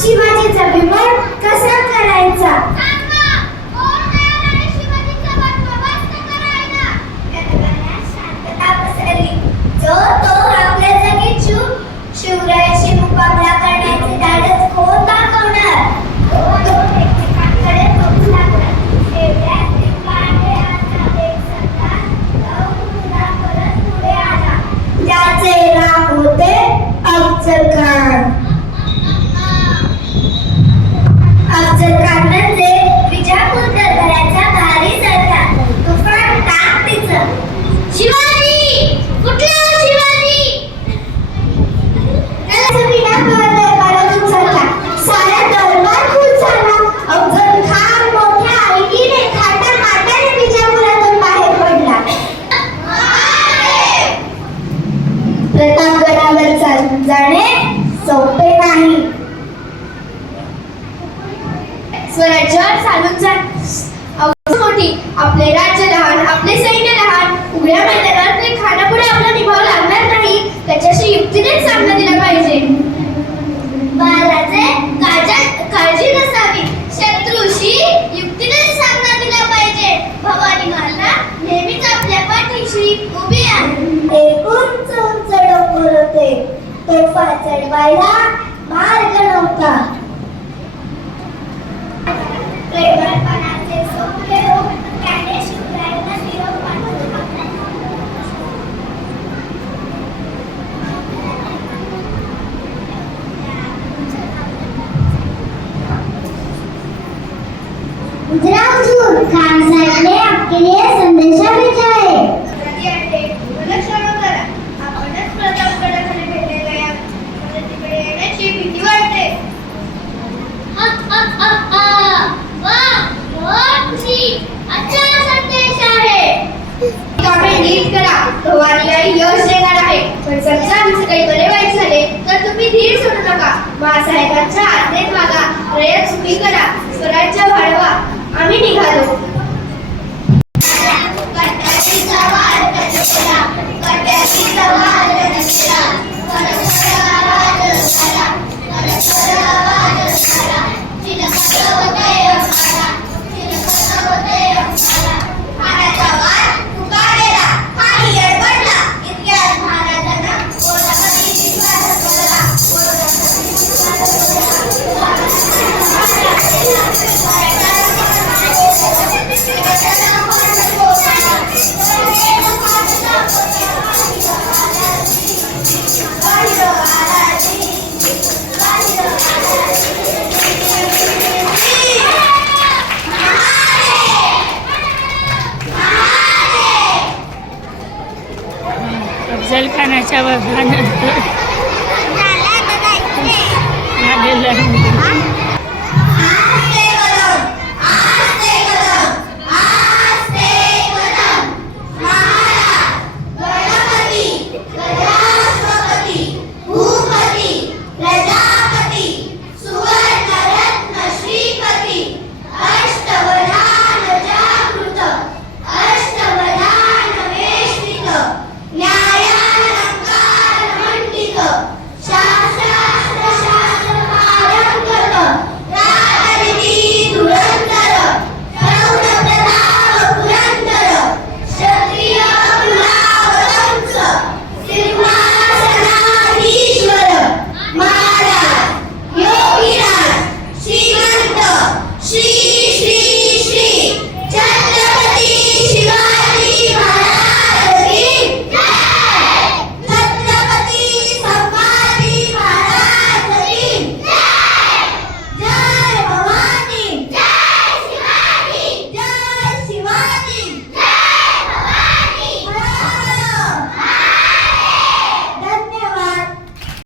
शिवाजीचा विमान कसा करायचा? शांतता पसरली. जो तो आपल्या जागी चूप शिवरायाशी मुकाबला करण्याचे धाडस कोण दाखवणार? तो एकमेकांकडे बघू लागला. एवढ्यात दिपांडे असा एक सरदार लवकर परत पुढे आला. त्याचे नाव होते अफजल खान. अफजल खान म्हणजे विजापूर दरबाराचा भारी सरदार. तुफान ताकदीचं. शिवाजी कुठला शिवाजी? त्याला विजापूर दरबारातून सरला. सारा दरबार खुश झाला. अफजल खान मोठ्या आईने थाटामाटाने विजापुरातून बाहेर पडला. प्रतापगडावर जाणे सोपे नाही. स्वराज्यावर चालून मोठी, आपले राज्य लहान, आपले सैन्य लहान. उघड्या मैदानात ते खाण्यापुढे आपला निभाव लागणार नाही. त्याच्याशी युक्तीनेच सामना दिला पाहिजे. महाराजे काळजी नसावी. शत्रूशी युक्तीनेच सामना दिला पाहिजे. भवानी मला नेहमीच आपल्या पाठीशी उभी आहे. एक उंच उंच डोंगर होते. तोफा चढवायला मार्ग नव्हता. प्रेमळपणाचे सोपे रूप त्याने शिवरायांना निरोप पाठवला. हुजूर, खान साहब ने आपके लिए संदेशा भेजा है. मला क्षमा करा. आपणच प्रतापगडाकडे भेटायला या. मला तिकडे येण्याची भीती वाटते. अच्छा संदेश आहे. कामे नीट करा. भवानीला यश देणार आहे. पण समजा आमचे काही बरे वाईट झाले तर तुम्ही धीर सोडू नका. महासाहेबांच्या आज्ञेत वागा. प्रयत्न सुखी करा. स्वराज्य वाढवा. आम्ही निघालो. अफजल खानाच्या वधानंतर